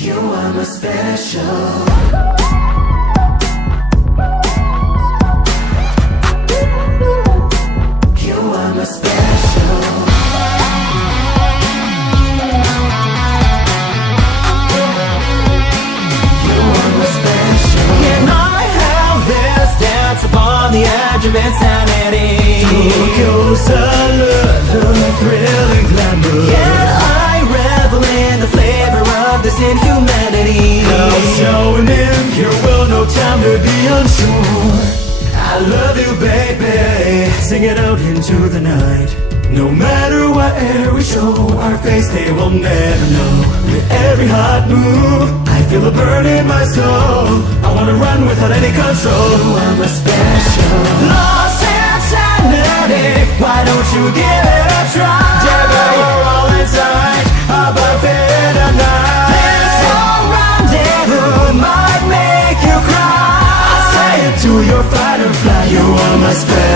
You are my special. You are my special. You are my special. Can I have this dance upon the edge of insanity? Tokyo's the thrill and glamour. Can I revel in the flavor of this inhumanity? I'll show and impure will no time to be unsure. I love you, baby. Sing it out into the night. No matter what air we show, our face they will never know. With every hot move, I feel a burn in my soul. I wanna run without any control. You are my special. Lost in sanity, why don't you give it a try? Jagger, you're all inside, above it tonight. This whole rendezvous might make you cry. To your fight or flight, you are my special.